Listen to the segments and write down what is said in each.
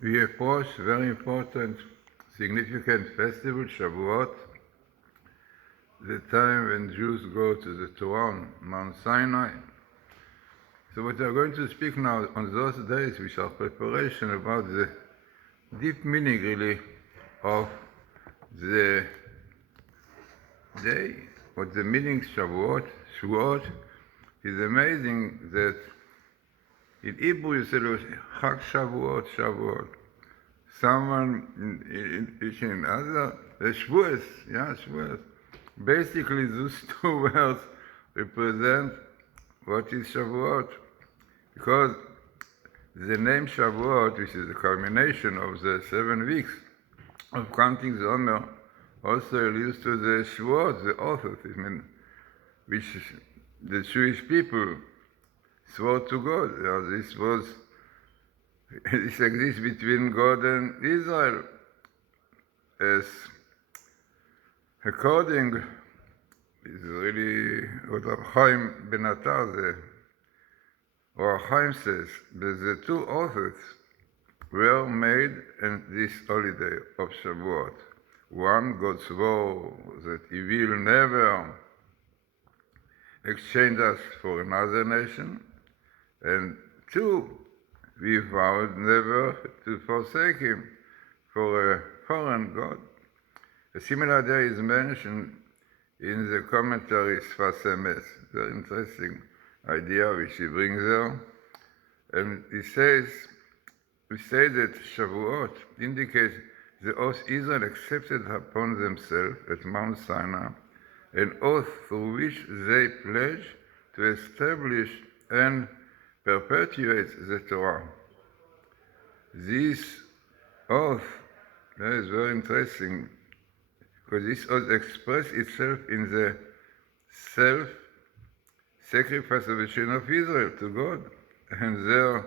We approach very important, significant festival, Shavuot, the time when Jews go to the Torah on Mount Sinai. So what we are going to speak now on those days, which are preparation about the deep meaning really of the day, what the meaning Shavuot. Shvuoth is amazing that in Hebrew you say Chag Shavuot, Shavuot. Someone in other, Shvuoth, Shvuoth. Basically, those two words represent what is Shavuot, because the name Shavuot, which is the culmination of the 7 weeks of counting the Omer, also alludes to the Shvuot, the oath, which the Jewish people swore to God. This exists between God and Israel, as according is really what Rab Chaim ben Attar, or Chaim says, that the two oaths were made in this holiday of Shavuot. One, God swore that he will never exchange us for another nation, and two, we vowed never to forsake him for a foreign God. A similar day is mentioned in the commentary Sfas Emes, very interesting idea which he brings there. And he says, we say that Shavuot indicates the oath Israel accepted upon themselves at Mount Sinai, an oath through which they pledge to establish and perpetuate the Torah. This oath is very interesting, because this oath expresses itself in the self-sacrifice of the children of Israel to God and their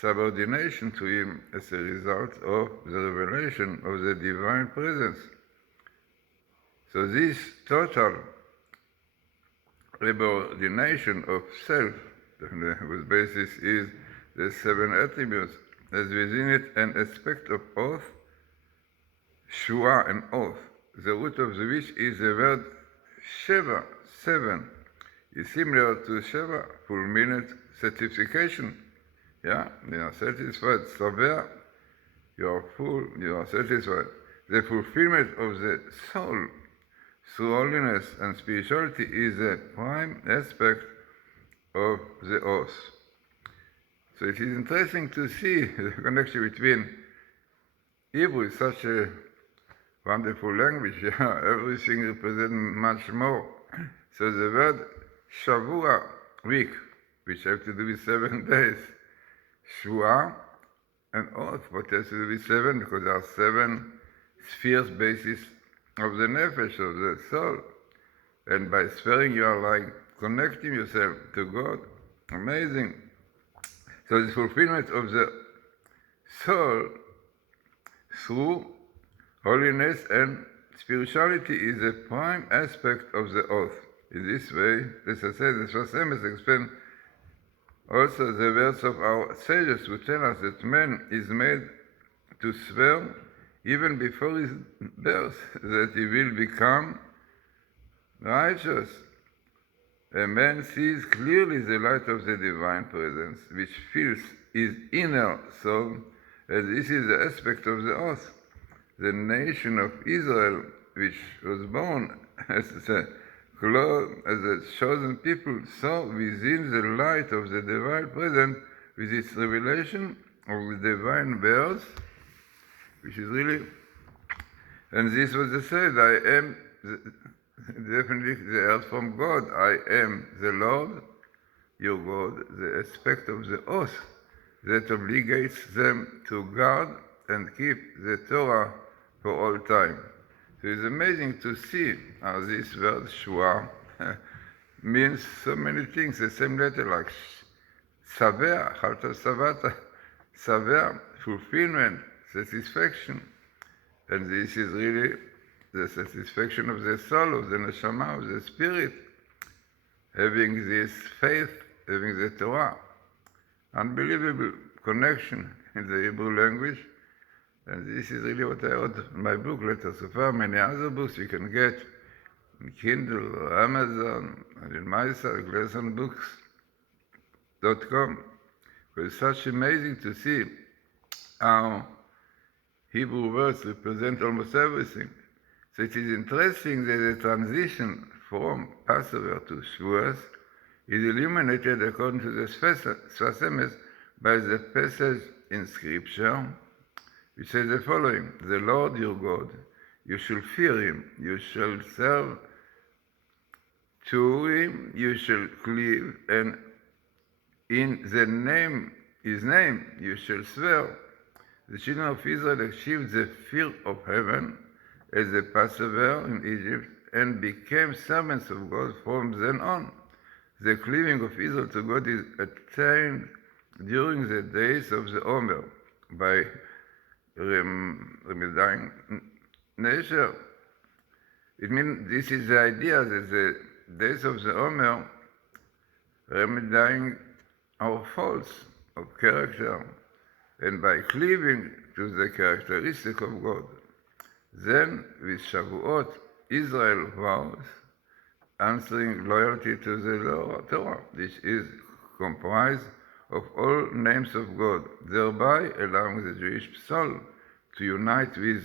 subordination to Him as a result of the revelation of the divine presence. So this total subordination of self, whose basis is the 7 attributes, has within it an aspect of oath, shua, an oath, the root of which is the word sheva, 7, is similar to sheva, fulminant certification. You are satisfied, saver, you are full, you are satisfied. The fulfillment of the soul through holiness and spirituality is a prime aspect of the oath. So it is interesting to see the connection between Hebrew, is such a wonderful language, everything represents much more. So the word Shavua, week, which have to do with 7 days, Shua, an oath, what has to do with 7, because there are 7 spheres, basis of the nefesh, of the soul. And by swearing, you are like connecting yourself to God. Amazing. So the fulfillment of the soul through holiness and spirituality is a prime aspect of the oath. In this way, as I said, the Sfas Emes explains also the words of our sages who tell us that man is made to swear even before his birth that he will become righteous. A man sees clearly the light of the divine presence, which fills his inner soul, and this is the aspect of the oath. The nation of Israel, which was born as a chosen people, saw within the light of the divine presence, with its revelation of the divine words, which is really, and this was the said, I am definitely the earth from God, I am the Lord, your God, the aspect of the oath that obligates them to guard and keep the Torah for all time. So it's amazing to see how this word Shua means so many things, the same letter like Saver, Chalta Savata, Saver, fulfillment, satisfaction. And this is really the satisfaction of the soul, of the neshama, of the spirit, having this faith, having the Torah. Unbelievable connection in the Hebrew language. And this is really what I wrote in my book, Letters of Fire. Many other books you can get in Kindle or Amazon, and in my site, GlazersonBooks.com. It's such amazing to see how Hebrew words represent almost everything. So it is interesting that the transition from Passover to Shvuoth is illuminated according to the Sfas Emes by the passage in Scripture, which says the following: the Lord your God, you shall fear him, you shall serve to him, you shall cleave, and in his name you shall swear. The children of Israel achieved the fear of heaven as the Passover in Egypt and became servants of God from then on. The cleaving of Israel to God is attained during the days of the Omer by remedying nature. It means this is the idea that the days of the Omer remedying our faults of character and by cleaving to the characteristic of God. Then with Shavuot, Israel vows answering loyalty to the Torah, which is comprised of all names of God, thereby allowing the Jewish soul to unite with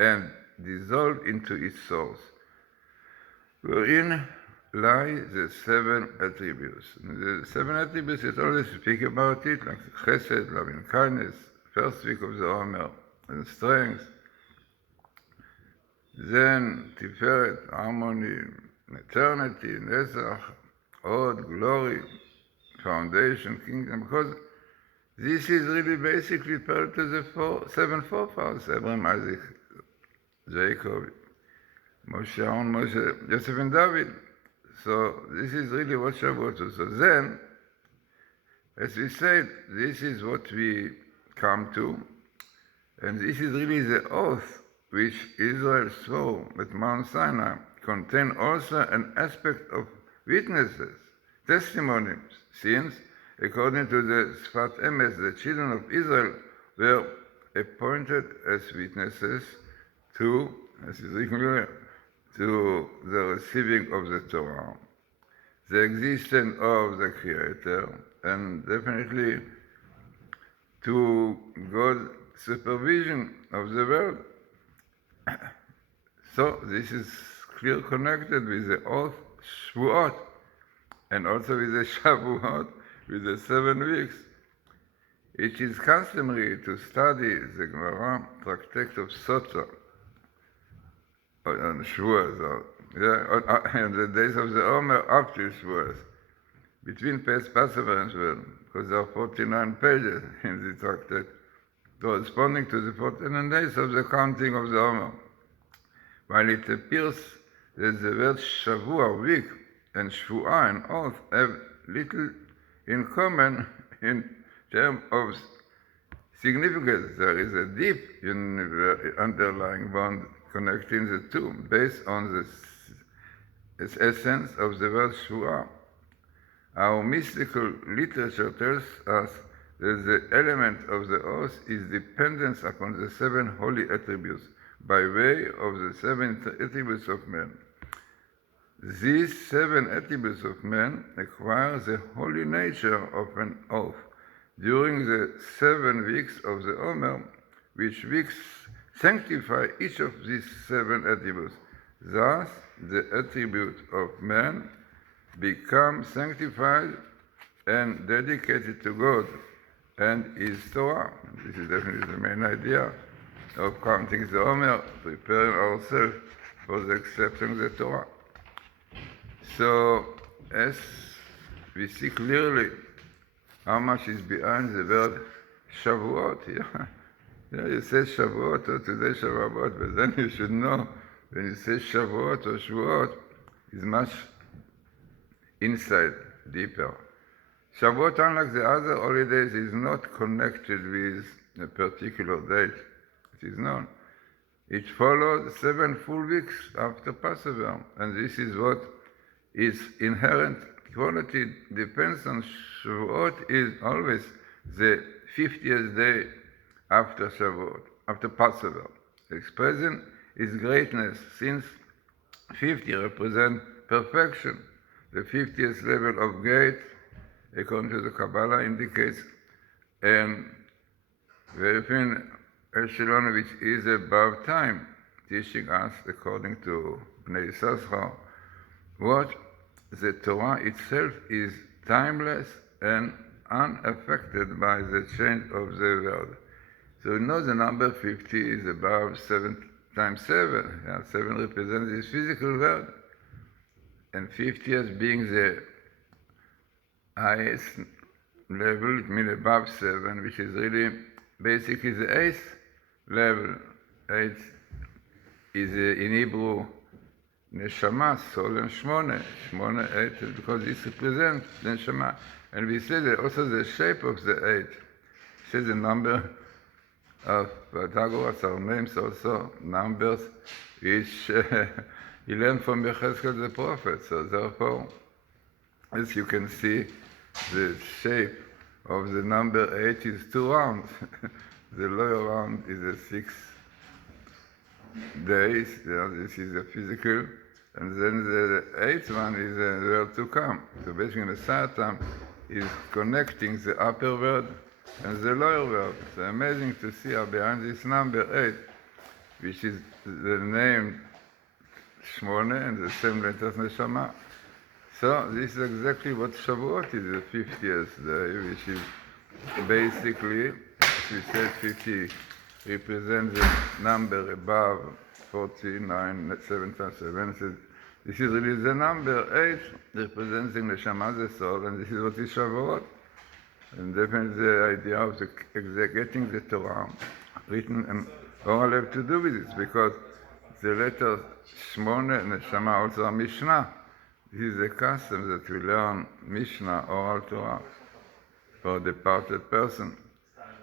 and dissolve into its source, wherein lie the seven attributes. The seven attributes, it always speak about it, like chesed, loving kindness, first week of the Omer, and strength, then tiferet, harmony, eternity, netzach, od, glory, foundation, kingdom, because this is really basically part of the seven forefathers, Abraham, Isaac, Jacob, Moshe, Aaron, Moshe, Joseph, and David. So this is really what Shavuot is. So then, as we said, this is what we come to, and this is really the oath which Israel swore at Mount Sinai, contain also an aspect of witnesses, testimonies, since, according to the Sfat Emes, the children of Israel were appointed as witnesses to, as is written, to the receiving of the Torah, the existence of the Creator, and definitely to God's supervision of the world. So this is clearly connected with the oath Shvuoth, and also with the Shavuot, with the 7 weeks. It is customary to study the Gemara tractate of Sotah on Shvuoth, and the days of the Omer up to Shvuoth, between Passover and Shvuoth, because there are 49 pages in the tractate corresponding to the 49 days of the counting of the Omer. While it appears that the words Shavua, week, and Shvuah, and oath, have little in common in terms of significance, there is a deep underlying bond connecting the two, based on the essence of the word Shvuah. Our mystical literature tells us that the element of the oath is dependence upon the 7 holy attributes, by way of the 7 attributes of man. These 7 attributes of man acquire the holy nature of an oath during the 7 weeks of the Omer, which weeks sanctify each of these 7 attributes. Thus, the attribute of man become sanctified and dedicated to God and His Torah. This is definitely the main idea of counting the Omer, preparing ourselves for the acceptance of the Torah. So, as we see clearly how much is behind the word Shavuot here. Yeah, you say Shavuot or today Shavuot, but then you should know when you say Shavuot or Shvuot, is much inside, deeper. Shavuot, unlike the other holidays, is not connected with a particular date. It is known. It follows 7 full weeks after Passover, and this is what its inherent quality depends on. Shavuot is always the 50th day after Shavuot, after Passover, expressing its greatness, since 50 represents perfection. The 50th level of gate, according to the Kabbalah, indicates an very thin echelon which is above time, teaching us, according to Bnei Yissaschar, what the Torah itself is timeless and unaffected by the change of the world. So we know the number 50 is above 7 times 7. Yeah, 7 represents this physical world. And 50 as being the highest level, it means above 7, which is really basically the 8th level. 8 is in Hebrew neshama, soul, and shmone. Shmone, 8, because this represents the neshama. And we say that also the shape of the 8. Say the number of Pythagoras are names also numbers which he learned from Yechezkel the prophet. So therefore, as you can see, the shape of the number 8 is 2 rounds. The lower round is the 6 days. This is the physical. And then the 8th one is the world to come. So basically the Satan is connecting the upper world and the lower world. It's amazing to see how behind this number 8, which is the name Shmone and the same letters Neshama. So this is exactly what Shavuot is, the 50th day, which is basically, as we said, 50 represents the number above 49, 7 times 7. So this is really the number 8, representing the Neshama, the soul, and this is what is Shavuot. And definitely the idea of getting the Torah written and oral have to do with it, because the letters Shmone and Neshama also are Mishnah. This is a custom that we learn Mishnah, oral Torah, for the departed person.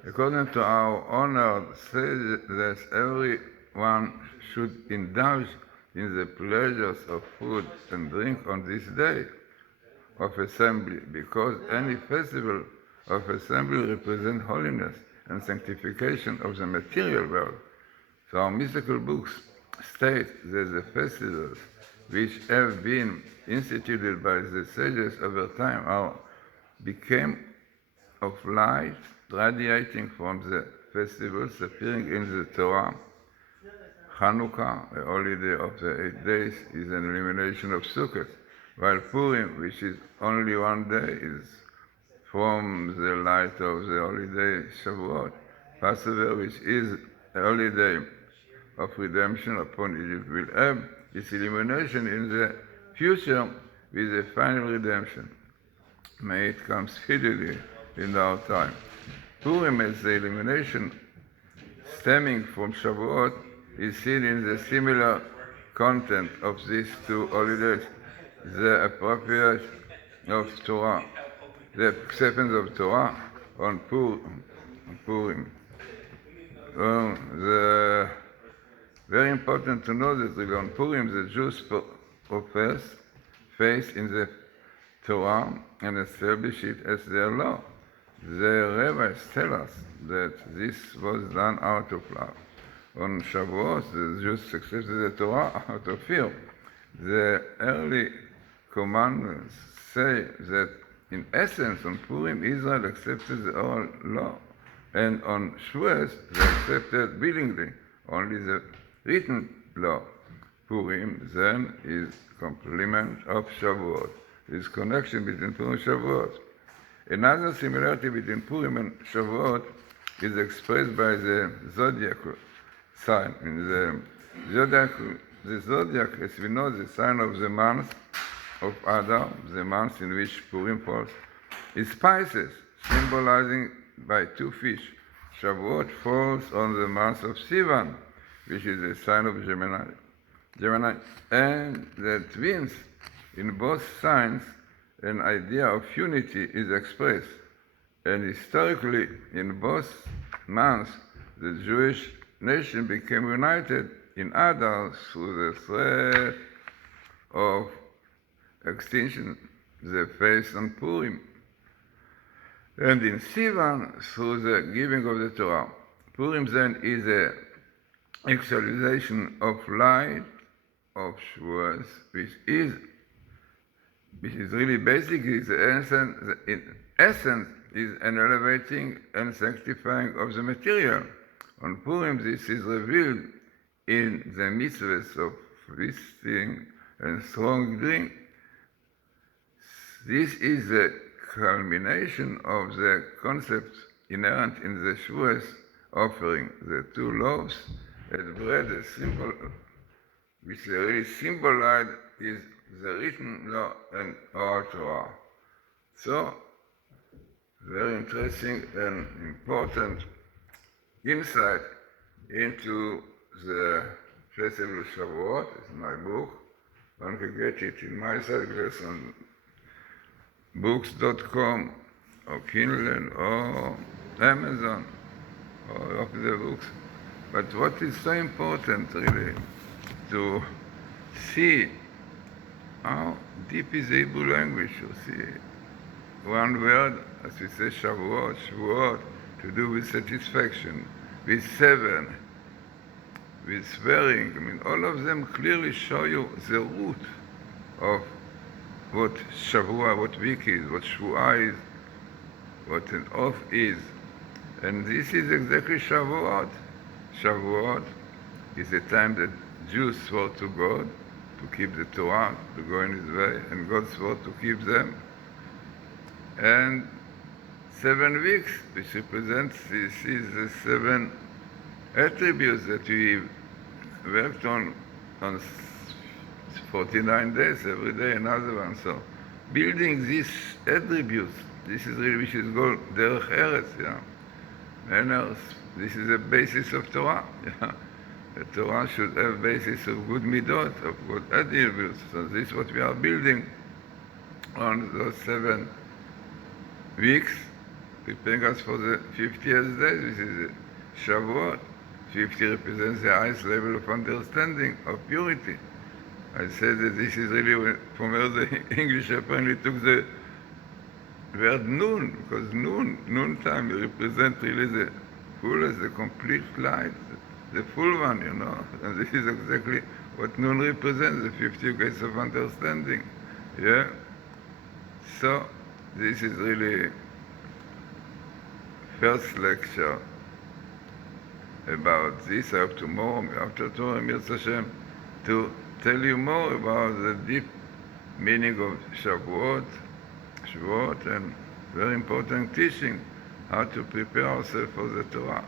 According to our honored sages, that everyone should indulge in the pleasures of food and drink on this day of assembly, because any festival of assembly represents holiness and sanctification of the material world. So our mystical books state that the festivals which have been instituted by the sages over time became of light radiating from the festivals appearing in the Torah. Hanukkah, a holiday of the 8 days, is an elimination of Sukkot, while Purim, which is only 1 day, is from the light of the holiday Shavuot. Passover, which is a holiday of redemption upon Egypt, will have its illumination in the future with a final redemption. May it come speedily in our time. Purim, as the illumination stemming from Shavuot, is seen in the similar content of these 2 holidays, the appropriate of Torah, the acceptance of Torah on Purim. Very important to know that on Purim the Jews profess faith in the Torah and establish it as their law. The rabbis tell us that this was done out of love. On Shavuot, the Jews accepted the Torah out of fear. The early commandments say that in essence, on Purim, Israel accepted the oral law, and on Shvuoth, they accepted willingly only the written law. Purim, then, is complement of Shavuot. This connection between Purim and Shavuot. Another similarity between Purim and Shavuot is expressed by the zodiac sign. In the zodiac, as we know, the sign of the month of Adar, the month in which Purim falls, is Pisces, symbolizing by 2 fish. Shavuot falls on the month of Sivan, which is a sign of Gemini. And the twins, in both signs, an idea of unity is expressed. And historically, in both months, the Jewish nation became united in Adar through the threat of extinction, the faith on Purim. And in Sivan, through the giving of the Torah. Purim then is a actualization of light of Shvuoth, which is really basically in essence is an elevating and sanctifying of the material. On Purim, this is revealed in the mitzvahs of feasting and strong drink. This is the culmination of the concepts inherent in the Shvuoth offering, the two loaves and bread, a symbol which really symbolize is the written law and our Torah. So, very interesting and important insight into the festival of Shavuot. It's my book. One can get it in my site, GlazersonBooks.com or Kindle or Amazon or of the books. But what is so important really to see how deep is the Hebrew language. You see one word, as we say Shavuot, Shvuot, to do with satisfaction, with seven, with swearing. I mean, all of them clearly show you the root of what Shavuot, what week is, what Shvuah is, what an oath is. And this is exactly Shavuot. Shavuot is the time that Jews swore to God to keep the Torah, to go in His way, and God swore to keep them. And 7 weeks, which represents, this is the 7 attributes that we worked on 49 days, every day another one. So building these attributes, this is really which is called derech eretz, manners. This is the basis of Torah. The Torah should have basis of good midot, of good attributes. So this is what we are building on those 7 weeks, preparing us for the 50th day. This is Shavuot. 50 represents the highest level of understanding, of purity. I said that this is really from where the English apparently took the word noon, because noon time represents really the fullest, the complete light, the full one, and this is exactly what noon represents, the 50 gates of understanding. So this is really first lecture about this. I hope tomorrow, after Torah, Mirza Hashem, to tell you more about the deep meaning of Shavuot, and very important teaching, how to prepare ourselves for the Torah.